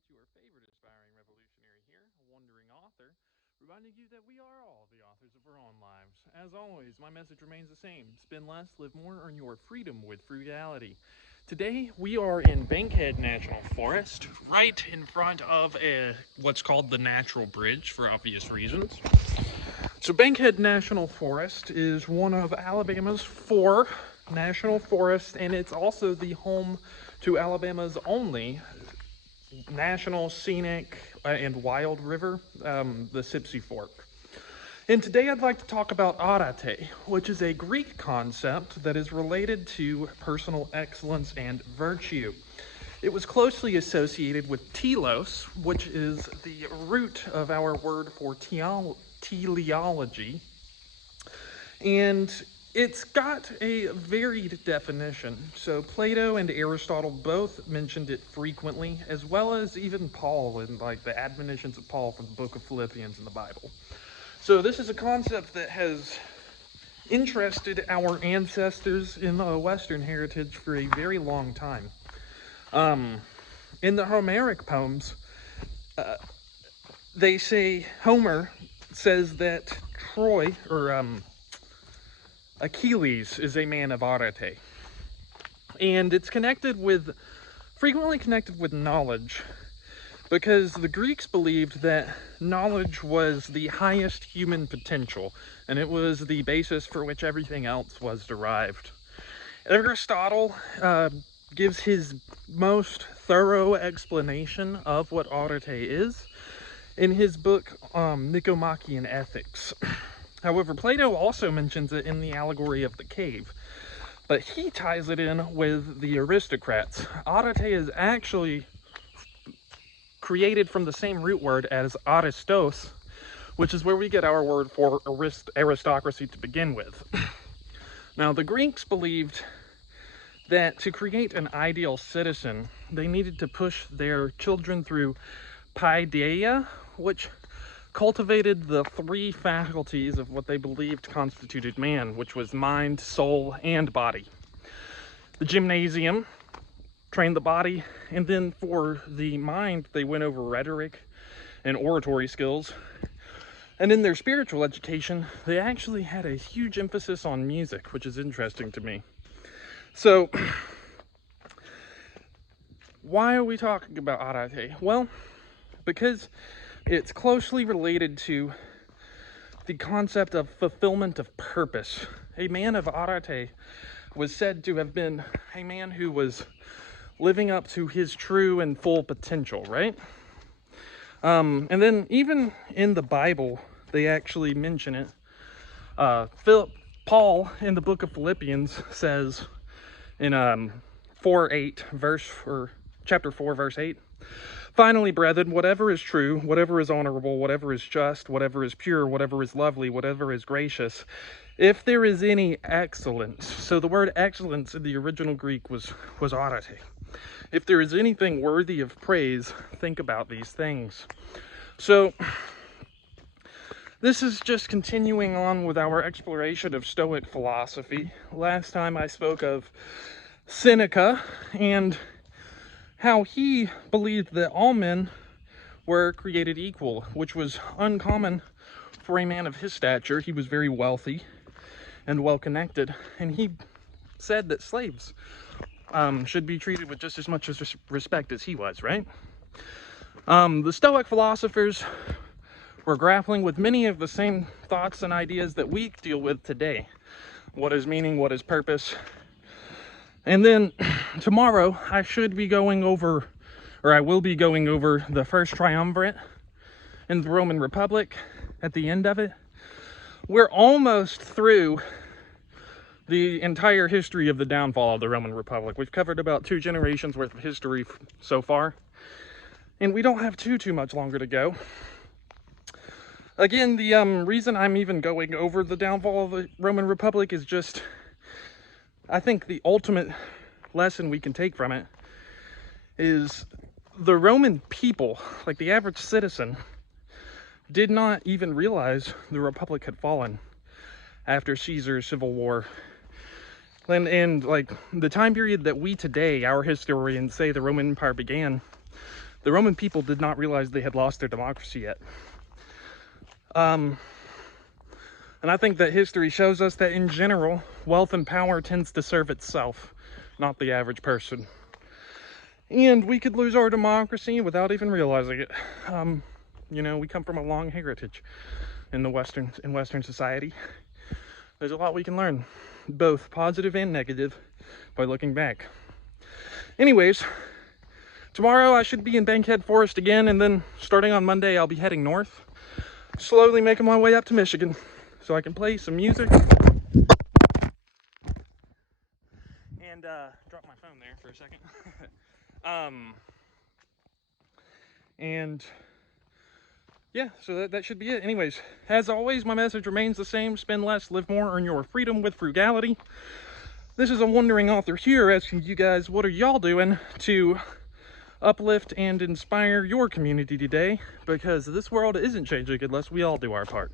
Arete, your favorite aspiring revolutionary here, a wandering author, reminding you that we are all the authors of our own lives. As always, my message remains the same: spend less, live more, earn your freedom with frugality. Today, we are in Bankhead National Forest, right in front of what's called the Natural Bridge for obvious reasons. So Bankhead National Forest is one of Alabama's 4 national forests, and it's also the home to Alabama's only national scenic and wild river, the Sipsey Fork. And today I'd like to talk about arete, which is a Greek concept that is related to personal excellence and virtue. It was closely associated with telos, which is the root of our word for teleology, and it's got a varied definition. So Plato and Aristotle both mentioned it frequently, as well as even Paul in like the admonitions of Paul from the book of Philippians in the Bible. So this is a concept that has interested our ancestors in the Western heritage for a very long time. In the Homeric poems, they say Homer says that Troy, or Achilles, is a man of arete. And it's frequently connected with knowledge, because the Greeks believed that knowledge was the highest human potential, and it was the basis for which everything else was derived. Aristotle gives his most thorough explanation of what arete is in his book Nicomachean Ethics. However, Plato also mentions it in the allegory of the cave, but he ties it in with the aristocrats. Arete is actually created from the same root word as Aristos, which is where we get our word for aristocracy to begin with. Now, the Greeks believed that to create an ideal citizen, they needed to push their children through paideia, which cultivated the 3 faculties of what they believed constituted man, which was mind, soul, and body. The gymnasium trained the body, and then for the mind, they went over rhetoric and oratory skills. And in their spiritual education, they actually had a huge emphasis on music, which is interesting to me. So, why are we talking about arete? Well, because it's closely related to the concept of fulfillment of purpose. A man of arete was said to have been a man who was living up to his true and full potential, right? And then even in the Bible, they actually mention it. Paul in the book of Philippians says in 4:8 chapter 4 verse 8, "Finally, brethren, whatever is true, whatever is honorable, whatever is just, whatever is pure, whatever is lovely, whatever is gracious, if there is any excellence." So the word excellence in the original Greek was arete. If there is anything worthy of praise, think about these things. So this is just continuing on with our exploration of Stoic philosophy. Last time I spoke of Seneca and how he believed that all men were created equal, which was uncommon for a man of his stature. He was very wealthy and well-connected, and he said that slaves should be treated with just as much respect as he was, right? The Stoic philosophers were grappling with many of the same thoughts and ideas that we deal with today. What is meaning? What is purpose? And then tomorrow I will be going over the first triumvirate in the Roman Republic. At the end of it, we're almost through the entire history of the downfall of the Roman Republic. We've covered about 2 generations worth of history so far, and we don't have too much longer to go. Again, the reason I'm even going over the downfall of the Roman Republic is just, I think the ultimate lesson we can take from it is the Roman people, like the average citizen, did not even realize the Republic had fallen after Caesar's civil war. And like the time period that we today, our historians, say the Roman Empire began, The Roman people did not realize they had lost their democracy yet. And I think that history shows us that in general, wealth and power tends to serve itself, not the average person. And we could lose our democracy without even realizing it. You know, we come from a long heritage in Western society. There's a lot we can learn, both positive and negative, by looking back. Anyways, tomorrow I should be in Bankhead Forest again, and then starting on Monday I'll be heading north, slowly making my way up to Michigan so I can play some music. And drop my phone there for a second. And yeah, so that should be it. Anyways, as always, my message remains the same: spend less, live more, earn your freedom with frugality. This is a wandering author here asking you guys, what are y'all doing to uplift and inspire your community today? Because this world isn't changing unless we all do our part.